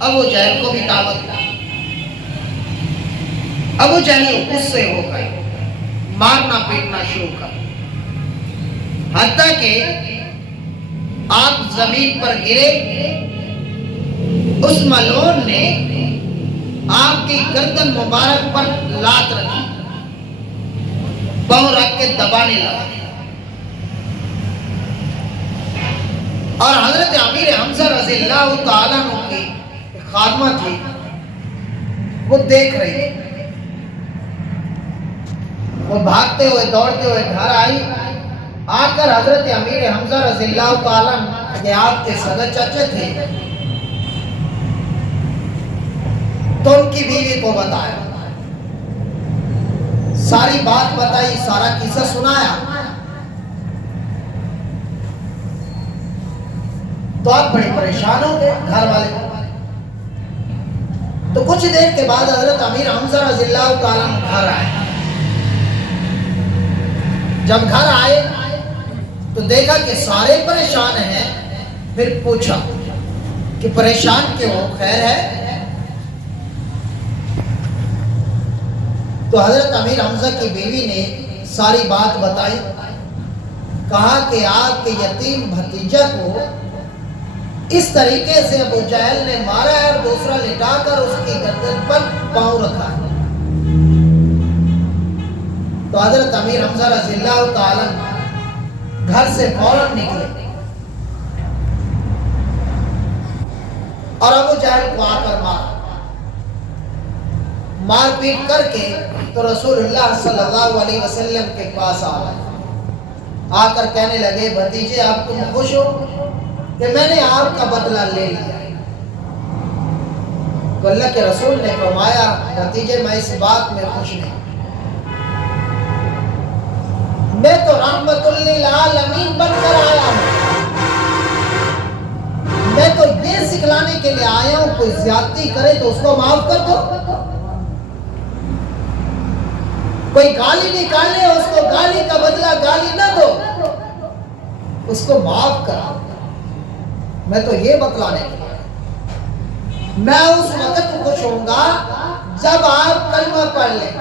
अबू जहल को भी दावत दी। अबू जहल गुस्से हो गए, मारना पीटना शुरू कर, हत्ता के आप जमीन पर गिरे। उस मलून ने आपकी गर्दन मुबारक पर लात रखी, पांव रख के दबाने लगा। और हजरत अमीर हमजा रज़ियल्लाहु ताला अन्हु की खादमा थी, वो देख रही थी। वो भागते हुए दौड़ते हुए घर आई। आकर हजरत अमीर हमजा रज़ियल्लाहु ताला अन्हु के आपके सगे चाचे थे, तो उनकी बीवी को बताया, सारी बात बताई, सारा किस्सा सुनाया। तो आप बड़े परेशान हो गए घर वाले। तो कुछ देर के बाद हजरत अमीर हमजा रज़ियल्लाहु ताला अन्हु घर आए। जब घर आए तो देखा कि सारे परेशान हैं। फिर पूछा कि परेशान क्यों हो, खैर है? तो हजरत अमीर हमजा की बीवी ने सारी बात बताई। कहा कि आपके यतीम भतीजा को इस तरीके से अबू जहल ने मारा है और दूसरा लिटाकर उसकी गर्दन पर पांव रखा है। तो हजरत अमीर हमजा रज़ियल्लाहु ताला घर से फौरन निकले और अबू जहल को आकर मारपीट करके तो रसूलुल्लाह सल्लल्लाहु अलैहि वसल्लम के पास आ गए। आकर कहने लगे, भतीजे आप तुम खुश हो कि मैंने आपका बदला ले लिया? तो अल्लाह के रसूल ने फरमाया, भतीजे मैं इस बात में खुश नहीं, मैं तो रहमतुल लिल आलमीन बनकर आया हूं। मैं तो ये सिखलाने के लिए आया हूं, कोई ज्यादती करे तो उसको माफ कर दो, कोई गाली निकाले उसको गाली का बदला गाली ना दो, उसको माफ करो। मैं तो ये बतलाने के लिए, मैं उस वक्त खुश होऊंगा जब आप कलमा पढ़ लें।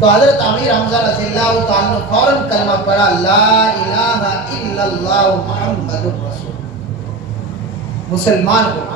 तो हजरत अमीर हमजा रज़ियल्लाहु ताला अन्हु फौरन कलमा पढ़ा, ला इलाहा इल्लल्लाह मुहम्मदुर रसूल, मुसलमान हो।